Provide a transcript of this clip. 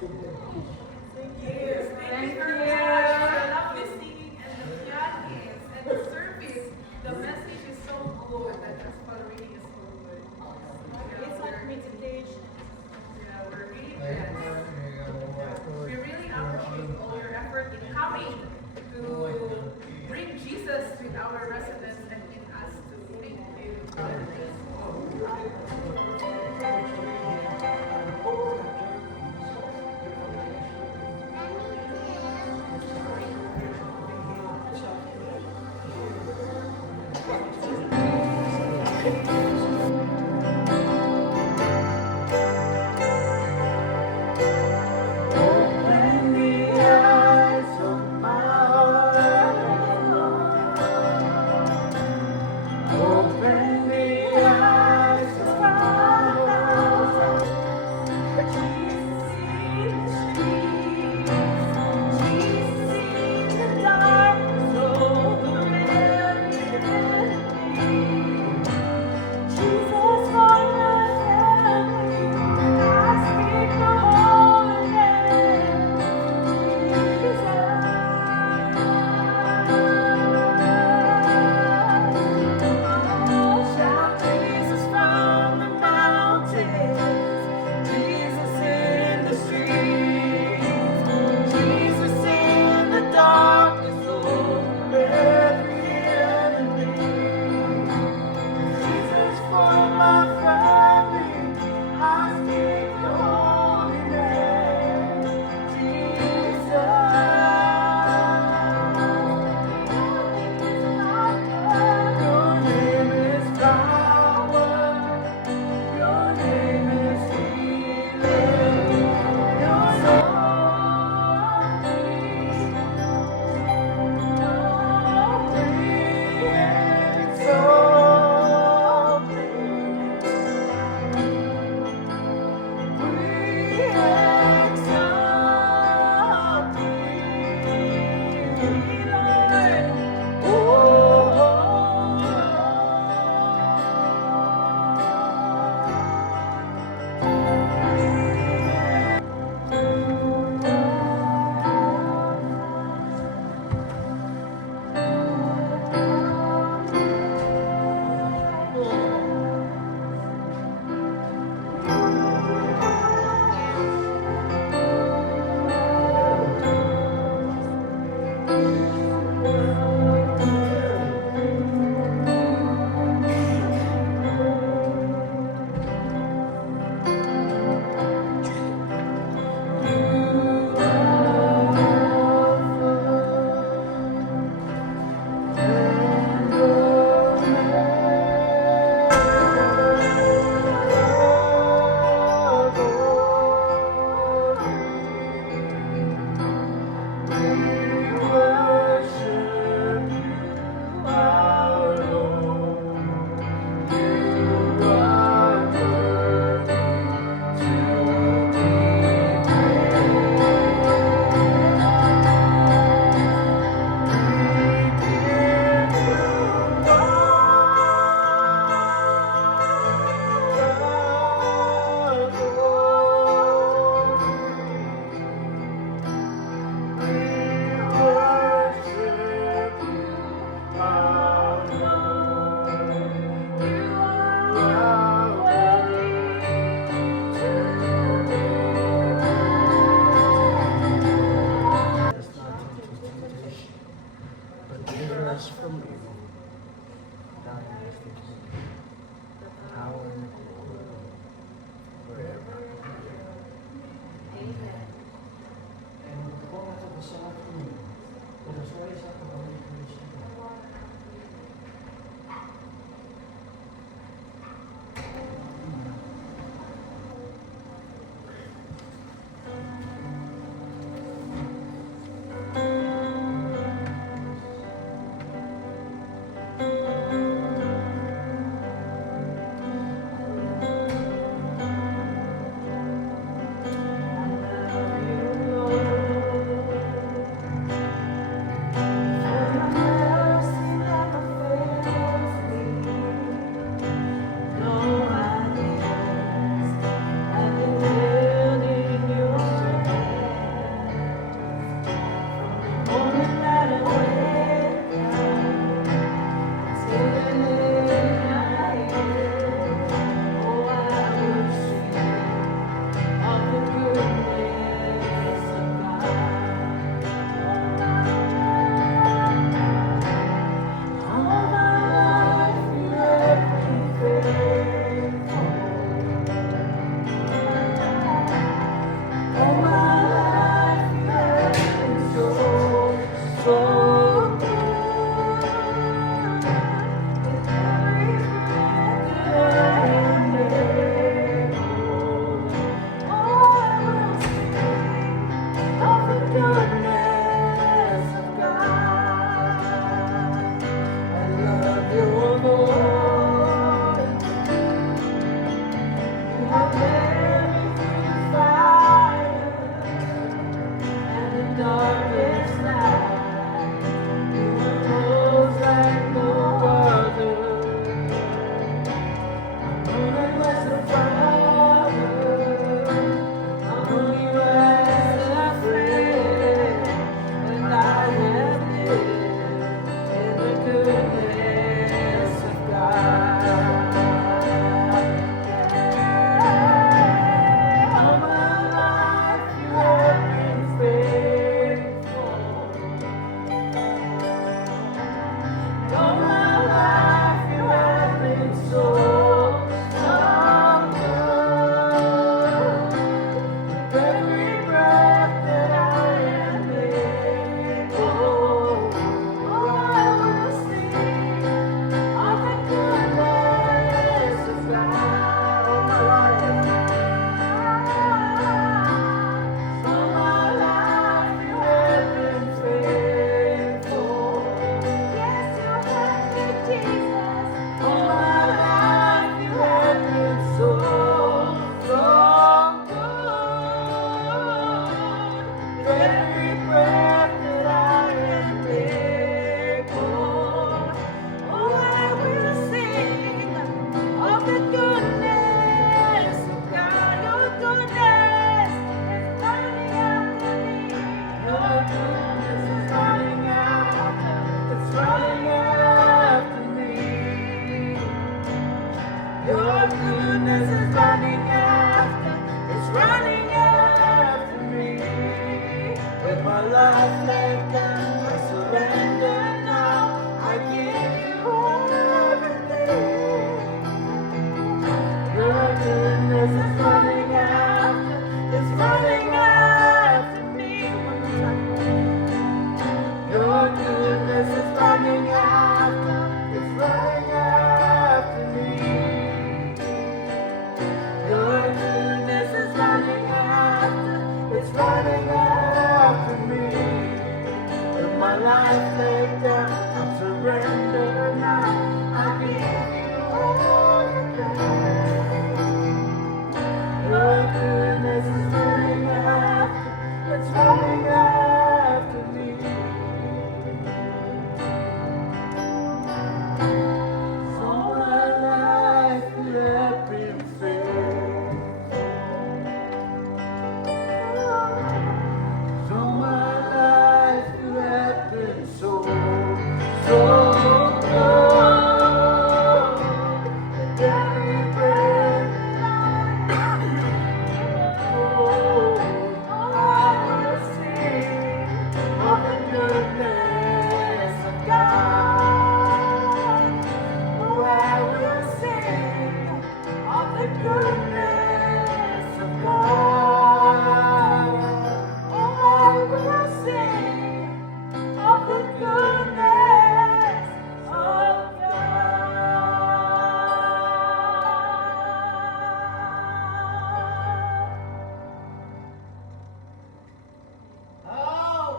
Yes, thank you very much for the lovely singing and the pianist and the service. The message is so good. The gospel reading is so good. It's like meditation. Yeah, we're really blessed. We really appreciate all your effort in coming to bring Jesus with our residents and in us too. Thank you. God Open the eyes of my heart. my life laid down, I surrender now. I give you everything. Your goodness is running after, it's running after me. Your goodness is running after, it's running after me. Your goodness is running after, it's running after me. With my life laid down, I surrender now. I give you everything. Your goodness is running after, it's running after me. So my life you have been faithful. So my life you have been so good. And every breath I will sing of the goodness of God. Oh, I will sing of the goodness of God. Oh, I will sing of the goodness of God. Oh!